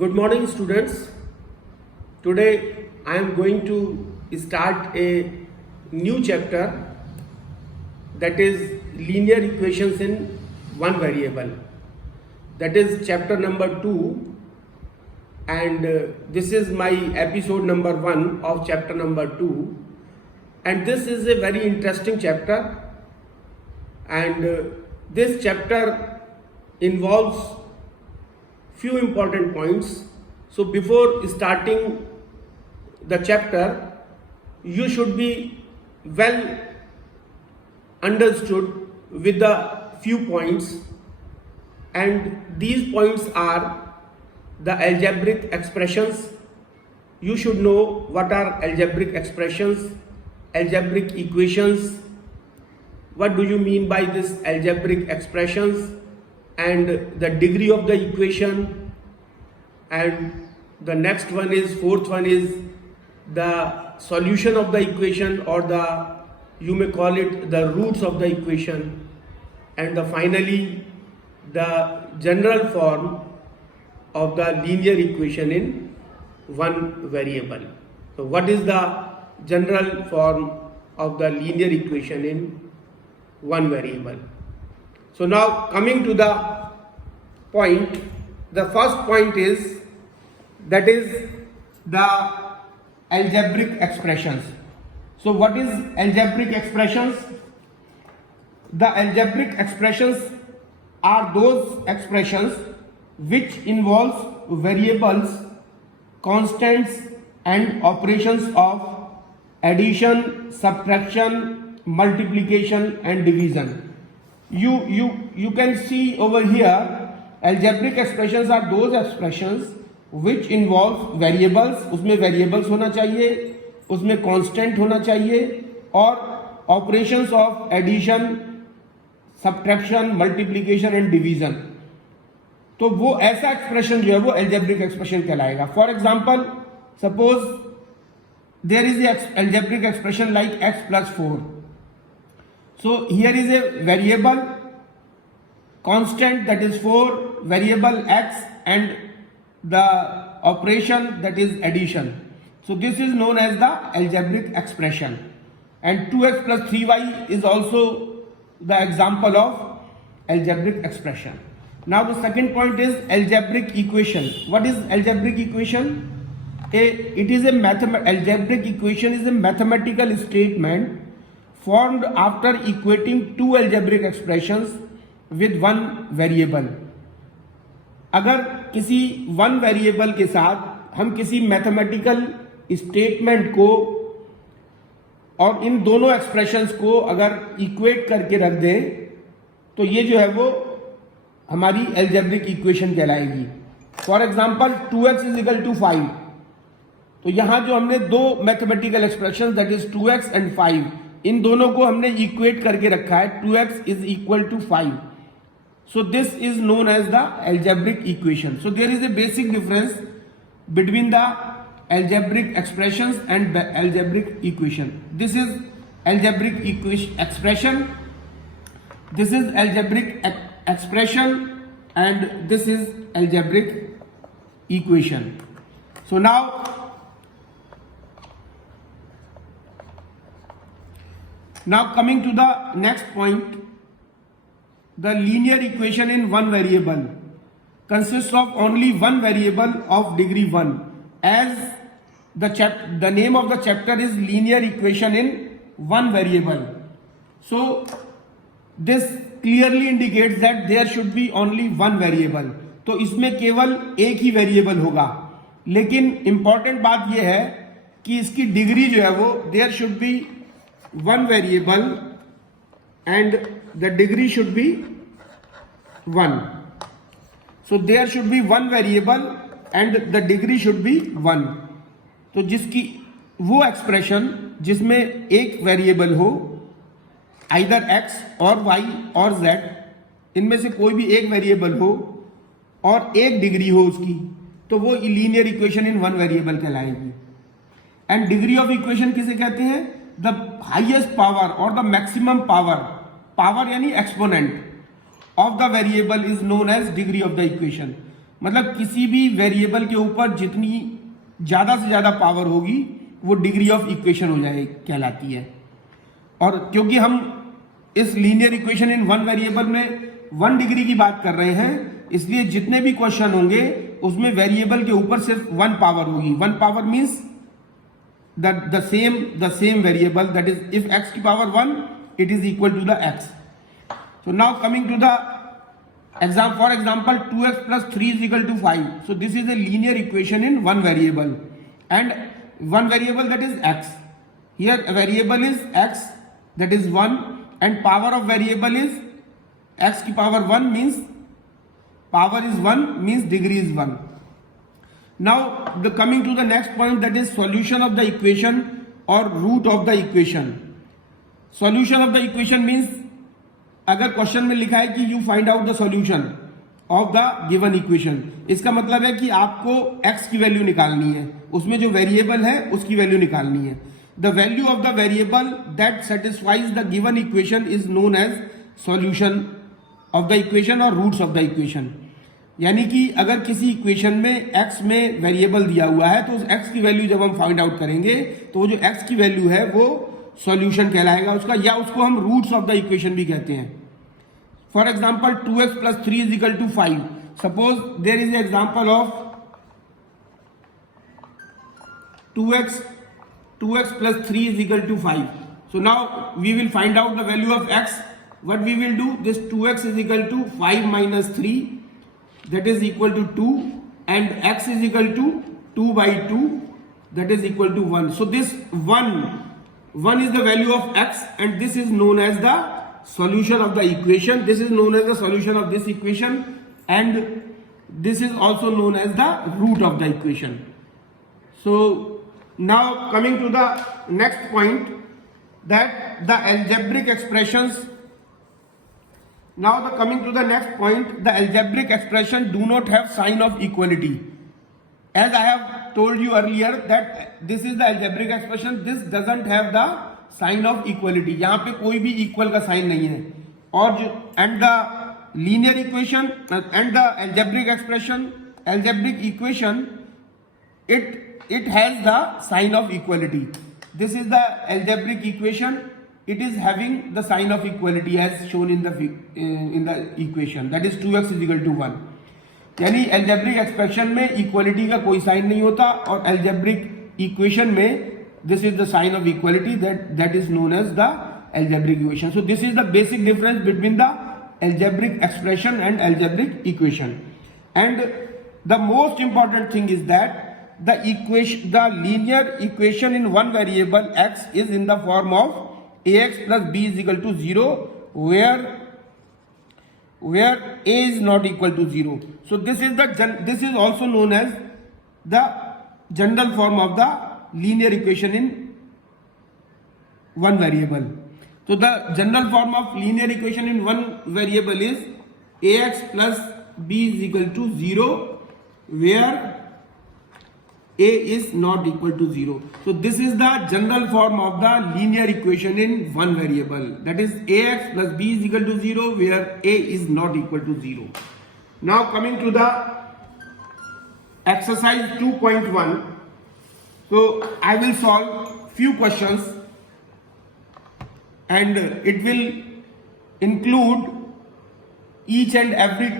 Good morning, students. Today I am going to start a new chapter, that is linear equations in one variable. That is chapter number 2, and this is my episode number 1 of chapter number 2. And this is a very interesting chapter, and this chapter involves few important points. So before starting the chapter, you should be well understood with the few points, and these points are the algebraic expressions. You should know what are algebraic expressions, algebraic equations, what do you mean by this algebraic expressions, and the degree of the equation. And the next one is, fourth one is the solution of the equation, or the, you may call it, the roots of the equation. And finally the general form of the linear equation in one variable. So what is the general form of the linear equation in one variable? So now coming to the point, the first point is, that is the algebraic expressions. So what is algebraic expressions? The algebraic expressions are those expressions which involves variables, constants and operations of addition, subtraction, multiplication and division. You can see over here, algebraic expressions are those expressions which involve variables, उसमें variables होना चाहिए, उसमें constant होना चाहिए, और operations of addition, subtraction, multiplication and division. तो वो ऐसा expression जो है वो algebraic expression कहलाएगा. For example, suppose there is a algebraic expression like x plus 4. So here is a variable constant, that is 4, variable x, and the operation, that is addition. So this is known as the algebraic expression. And 2x plus 3y is also the example of algebraic expression. Now the second point is algebraic equation. What is algebraic equation? Algebraic equation is a mathematical statement formed after equating two algebraic expressions with one variable. अगर किसी one variable के साथ हम किसी mathematical statement को और इन दोनों expressions को अगर इक्वेट करके रख दें, तो ये जो है वो हमारी अलजेब्रिक इक्वेशन कहलाएगी. For example 2x is equal to 5. तो यहां जो हमने दो mathematical expression, that is 2x and 5, इन दोनों को हमने इक्वेट करके रखा है. 2x is equal to 5. So this is known as the algebraic equation. So there is a basic difference between the algebraic expressions and the algebraic equation. This is algebraic expression, this is algebraic expression, and this is algebraic equation. So now coming to the next point, the linear equation in one variable consists of only one variable of degree 1. As the name of the chapter is linear equation in one variable. So this clearly indicates that there should be only one variable. तो इसमें केवल एक ही variable होगा. लेकिन important बात यह है कि इसकी डिग्री जो है वो, there should be one variable and the degree should be 1. So there should be one variable and the degree should be 1. तो जिसकी वो एक्सप्रेशन जिसमें एक वेरिएबल हो, आइदर x और y और z, इनमें से कोई भी एक वेरिएबल हो और एक डिग्री हो उसकी, तो वो linear equation in one variable कहलाएगी. एंड डिग्री ऑफ इक्वेशन किसे कहते हैं? द हाईएस्ट पावर और द मैक्सिमम पावर यानी exponent of the variable is known as degree of the equation. मतलब किसी भी वेरिएबल के ऊपर जितनी ज़्यादा से ज़्यादा पावर होगी वो डिग्री ऑफ इक्वेशन हो जाए कहलाती है। और क्योंकि हम इस linear equation in one variable में 1 डिग्री की बात कर रहे हैं, इसलिए जितने भी क्वेश्चन होंगे उसमें वेरिएबल के ऊपर सिर्फ 1 पावर होगी। 1 power means the same variable, that is if x की power 1 it is equal to the x. So now coming to the for example 2x plus 3 is equal to 5. So this is a linear equation in one variable, and one variable, that is x. Here a variable is x, that is 1, and power of variable is x की power 1 means power is 1 means degree is 1. Now coming to the next point, that is solution of the equation or root of the equation. Solution of the equation means अगर question में लिखा है कि you find out the solution of the given equation, इसका मतलब है कि आपको x की वैल्यू निकालनी है, उसमें जो वेरिएबल है उसकी वैल्यू निकालनी है। The value of the variable that satisfies the given equation is known as solution of the equation और रूट्स ऑफ द इक्वेशन। यानी कि अगर किसी इक्वेशन में x में वेरिएबल दिया हुआ है तो उस x की वैल्यू जब हम फाइंड आउट करेंगे तो वो जो x की वैल्यू है वो सॉल्यूशन कहलाएगा उसका, या उसको हम रूट्स ऑफ द इक्वेशन भी कहते हैं। For example 2x plus 3 is equal to 5. Suppose there is example of 2x plus 3 is equal to 5. So now we will find out the value of x. What we will do, this 2x is equal to 5 minus 3, that is equal to 2, and x is equal to 2 by 2, that is equal to 1. So this 1 is the value of x, and this is known as the solution of the equation. This is known as the solution of this equation, and this is also known as the root of the equation. So now coming to the next point, that the algebraic expressions. Now coming to the next point, the algebraic expression do not have sign of equality. As I have told you earlier that this is the algebraic expression, this doesn't have the sign of equality. यहाँ पे कोई भी equal का sign नहीं है। और जो and the linear equation and the algebraic equation, it has the sign of equality. This is the algebraic equation. It is having the sign of equality as shown in the equation, that is 2x is equal to 1. यानी algebraic expression में equality का कोई sign नहीं होता, और algebraic equation में this is the sign of equality, that is known as the algebraic equation. So this is the basic difference between the algebraic expression and algebraic equation. And the most important thing is that the linear equation in one variable x is in the form of ax plus b is equal to 0, where a is not equal to 0. So this is also known as the general form of the linear equation in one variable. So the general form of linear equation in one variable is ax plus b is equal to 0, where a is not equal to 0. So this is the general form of the linear equation in one variable, that is ax plus b is equal to 0, where a is not equal to 0. Now coming to the exercise 2.1. So I will solve few questions, and it will include each and every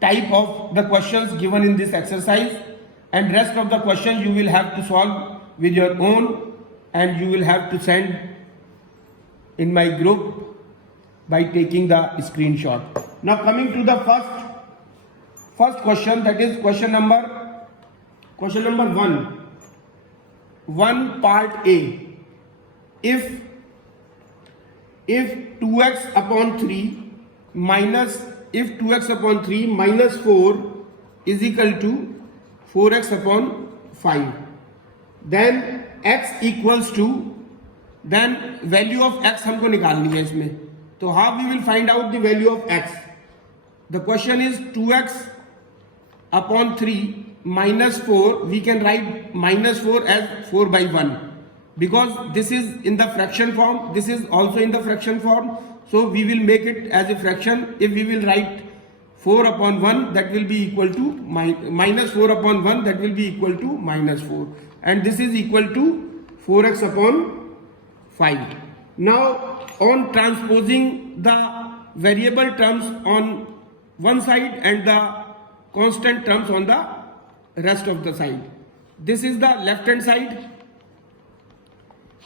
type of the questions given in this exercise, and rest of the questions you will have to solve with your own, and you will have to send in my group by taking the screenshot. Now coming to the first question, that is question number 1 part A. If 2x upon 3 minus 4 is equal to 4x upon 5, then x equals to, then value of x हमको निकालनी है इसमें. तो how we will find out the value of x? The question is 2x upon 3 minus 4. We can write minus 4 as 4 by 1, because this is in the fraction form, this is also in the fraction form. So we will make it as a fraction. If we will write 4 upon 1, that will be equal to minus 4 upon 1, that will be equal to minus 4, and this is equal to 4x upon 5. Now on transposing the variable terms on one side and the constant terms on the rest of the side, this is the left hand side,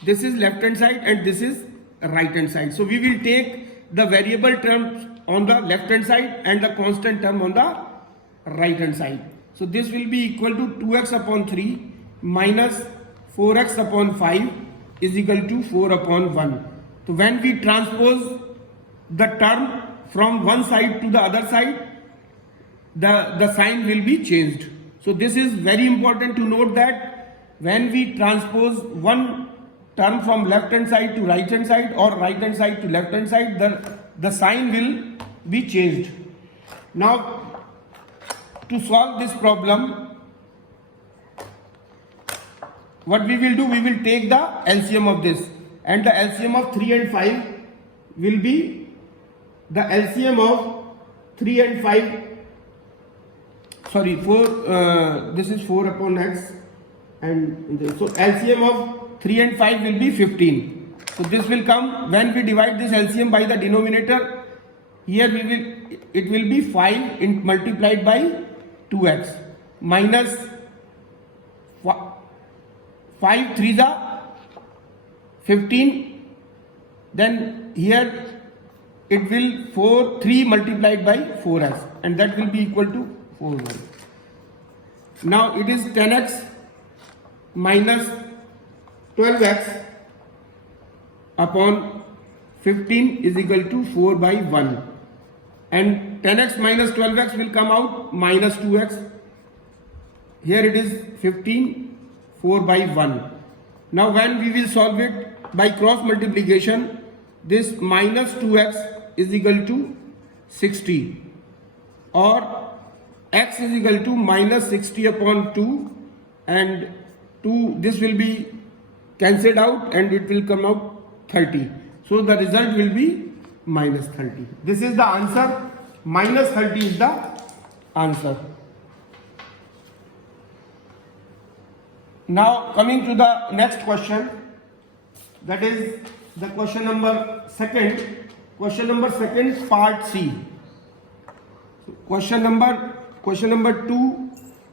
this is left hand side, and this is right hand side. So we will take the variable terms on the left hand side and the constant term on the right hand side. So this will be equal to 2x upon 3 minus 4x upon 5 is equal to 4 upon 1. So when we transpose the term from one side to the other side, the sign will be changed. So this is very important to note that when we transpose one term from left hand side to right hand side or right hand side to left hand side, the sign will be changed. Now to solve this problem, what we will do, we will take the LCM of this, and the LCM of 3 and 5 will be the LCM of 3 and 5, sorry 4, this is 4 upon x, and this, so LCM of 3 and 5 will be 15. So this will come when we divide this LCM by the denominator. Here it will be 5 multiplied by 2x minus 5 3s are 15. Then here it will 3 multiplied by 4x, and that will be equal to 4y. Now it is 10x minus 12x upon 15 is equal to 4 by 1, and 10x minus 12x will come out minus 2x. Here it is 15, 4 by 1. Now when we will solve it by cross multiplication, this minus 2x is equal to 60, or x is equal to minus 60 upon 2, and 2, this will be cancelled out and it will come out 30. So the result will be minus 30. This is the answer. Minus 30 is the answer. Now coming to the next question, that is the question number second part C. Question number 2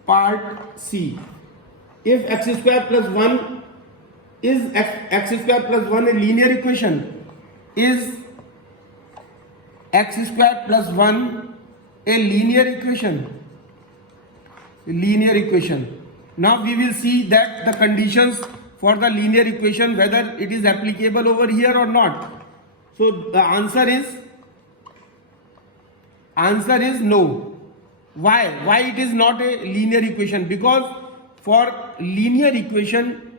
part C. If x square plus 1 is x square plus 1 a linear equation? Is x square plus 1 a linear equation? Linear equation. Now we will see that the conditions for the linear equation, whether it is applicable over here or not. So the answer is no. Why it is not a linear equation? Because for linear equation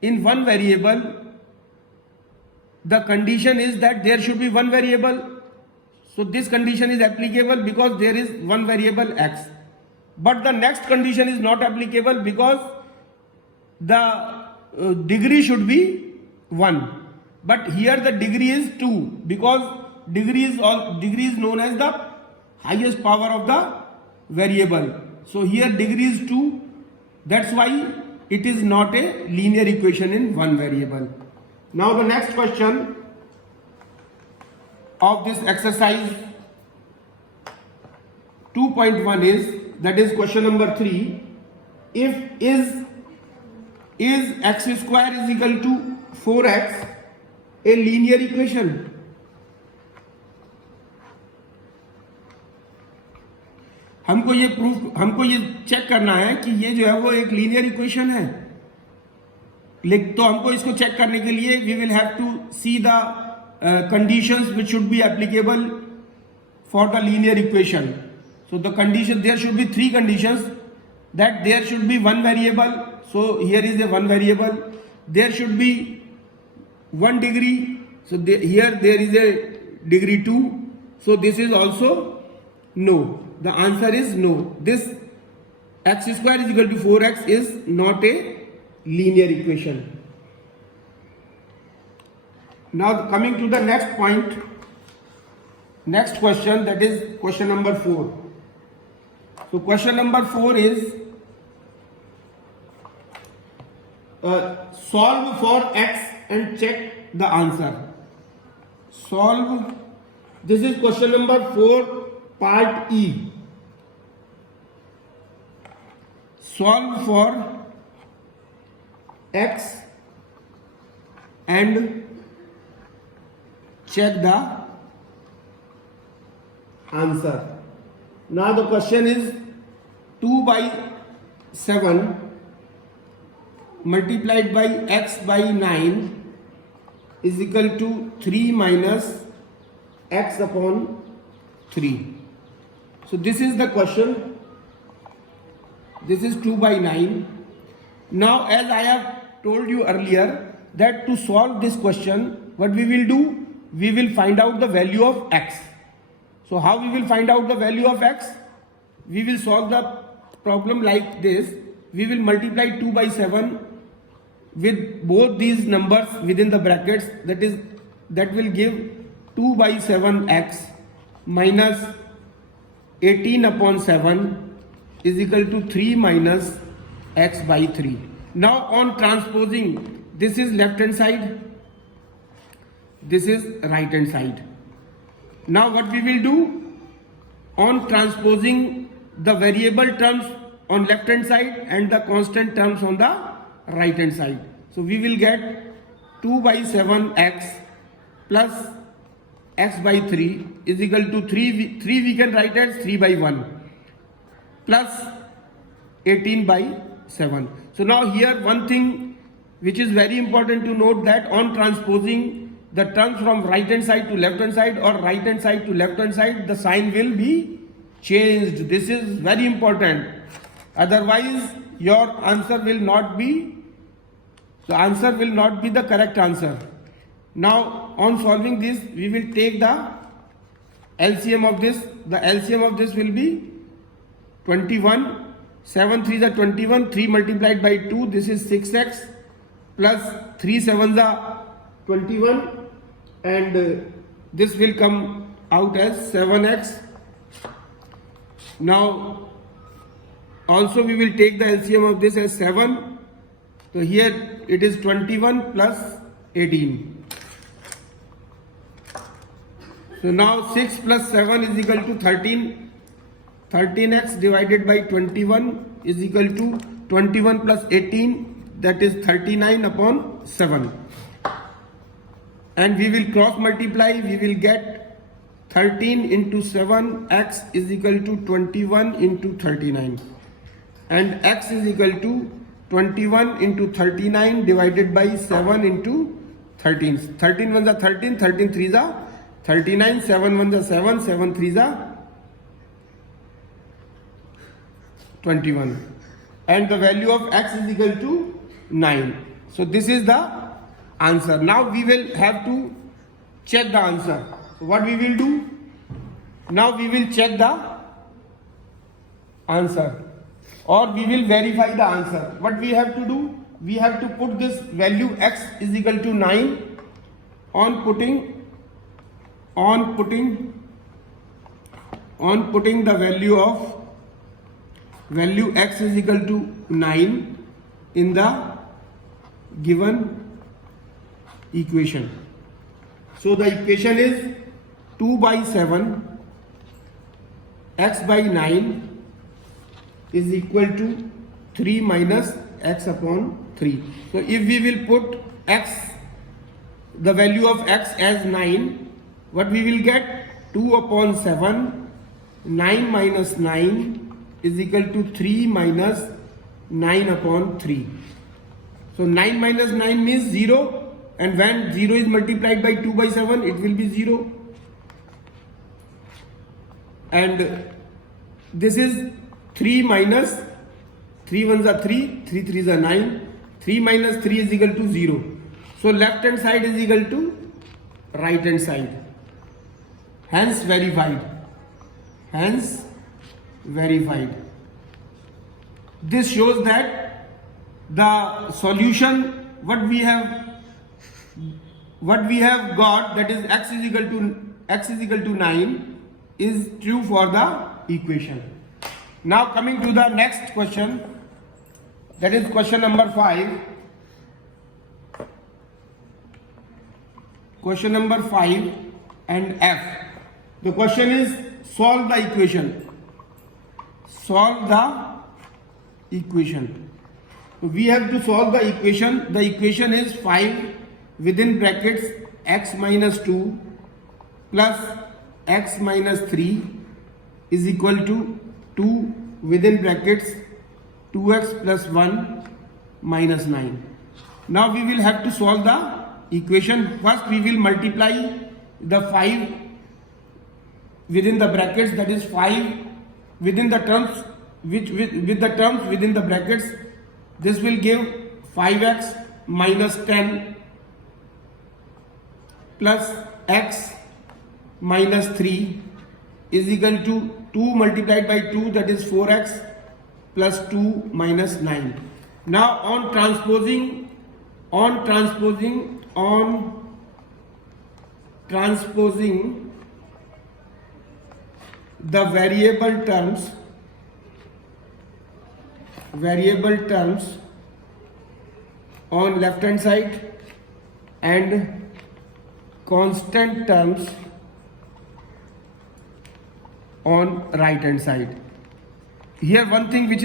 in one variable, the condition is that there should be one variable. So this condition is applicable because there is one variable x. But the next condition is not applicable because the degree should be 1. But here the degree is 2 because degree is known as the highest power of the variable. So here degree is 2. That's why it is not a linear equation in one variable. Now the next question of this exercise 2.1 is, that is question number 3. If is x square is equal to 4x a linear equation? हमको ये check करना है कि ये जो है वो एक लीनियर इक्वेशन है. तो हमको इसको चेक करने के लिए we will have to see the conditions which should be applicable for the linear equation. So the condition, there should be 3 conditions, that there should be one variable. So here is a one variable. There should be 1 degree. So here there is a degree 2. So this is also no. The answer is no. This x square is equal to 4x is not a linear equation. Now coming to the next point, Next question, that is question number 4. So question number 4 is solve for x and check the answer. Solve. This is question number 4, part E. Solve for x and check the answer. Now the question is 2 by 7 multiplied by x by 9 is equal to 3 minus x upon 3. So this is the question. This is 2 by 9. Now as I have told you earlier that to solve this question, what we will do? We will find out the value of x. So how we will find out the value of x? We will solve the problem like this. We will multiply 2 by 7 with both these numbers within the brackets, that will give 2 by 7x minus 18 upon 7 is equal to 3 minus x by 3. Now on transposing, this is left hand side, this is right hand side. Now what we will do, on transposing the variable terms on left hand side and the constant terms on the right hand side. So we will get 2 by 7x plus x by 3 is equal to 3 we can write as 3 by 1 plus 18 by 7. So now here one thing which is very important to note, that on transposing the terms from right hand side to left hand side or right hand side to left hand side, the sign will be changed. This is very important. Otherwise your answer will not be, the answer will not be the correct answer. Now on solving this, we will take the LCM of this. The LCM of this will be 21. 7 3s are 21. 3 multiplied by 2, this is 6x plus 3 7s are 21, and this will come out as 7x. Now also we will take the LCM of this as 7. So here it is 21 plus 18. So now 6 plus 7 is equal to 13. 13x divided by 21 is equal to 21 plus 18, that is 39 upon 7. And we will cross multiply, we will get 13 into 7, x is equal to 21 into 39. And x is equal to 21 into 39 divided by 7 into 13. 13 ones are 13, 13 3s are 39, 7 ones are 7, 7 3s are 21. And the value of x is equal to 9. So this is the answer. Now we will have to check the answer. So what we will do? Now we will check the answer, or we will verify the answer. What we have to do? We have to put this value x is equal to 9 on putting the value x is equal to 9 in the given equation. So the equation is 2 by 7 x by 9 is equal to 3 minus x upon 3. So if we will put x, the value of x as 9, what we will get? 2 upon 7, 9 minus 9 is equal to 3 minus 9 upon 3. So 9 minus 9 means 0, and when 0 is multiplied by 2 by 7, it will be 0. And this is 3 minus 3 ones are 3, 3 3s are 9, 3 minus 3 is equal to 0. So left hand side is equal to right hand side. Hence verified. Hence verified. This shows that the solution what we have got, that is x is equal to x is equal to 9 is true for the equation. Now coming to the next question, that is question number 5. Question number 5 and F. The question is solve the equation. Solve the equation. We have to solve the equation. The equation is 5 within brackets x minus 2 plus x minus 3 is equal to 2 within brackets 2x plus 1 minus 9. Now we will have to solve the equation. First we will multiply the 5 within the brackets, that is 5 within the terms with the terms within the brackets. This will give 5x minus 10 plus x minus 3 is equal to 2 multiplied by 2, that is 4x plus 2 minus 9. Now on transposing the variable terms on left hand side and constant terms on right hand side. Here one thing which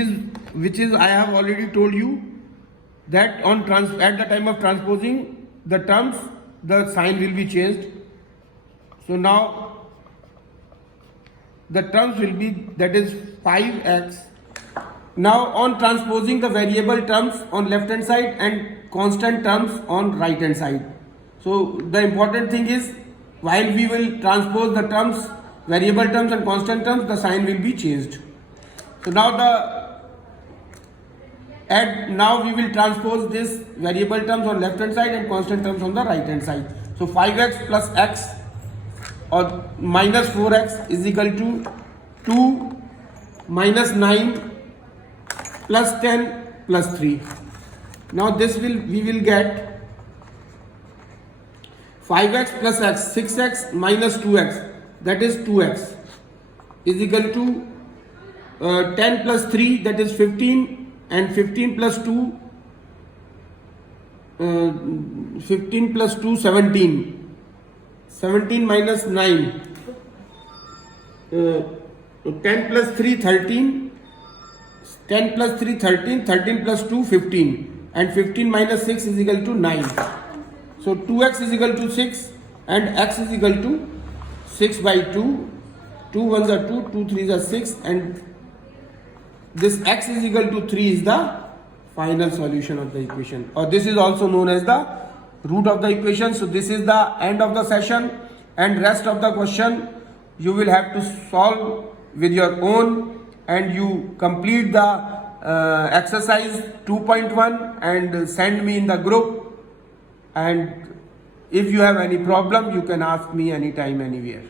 is I have already told you, that at the time of transposing the terms, the sign will be changed. So now the terms will be, that is 5x. Now on transposing the variable terms on left hand side and constant terms on right hand side. So the important thing is, while we will transpose the terms, variable terms and constant terms, the sign will be changed. So now we will transpose this variable terms on left hand side and constant terms on the right hand side. So 5x plus x or minus 4x is equal to 2 minus 9 plus 10 plus 3. Now we will get 5x plus x, 6x minus 2x, that is 2x, is equal to 10 plus 3, that is 15, and 15 plus 2 17. 17 minus 9, 10 plus 3 13, 10 plus 3 13, 13 plus 2 15, and 15 minus 6 is equal to 9. So 2x is equal to 6 and x is equal to 6 by 2. 2 1s are 2, 2 3s are 6, and this x is equal to 3 is the final solution of the equation, or this is also known as the root of the equation. So this is the end of the session, and rest of the question you will have to solve with your own, and you complete the exercise 2.1 and send me in the group. And if you have any problem, you can ask me anytime, anywhere.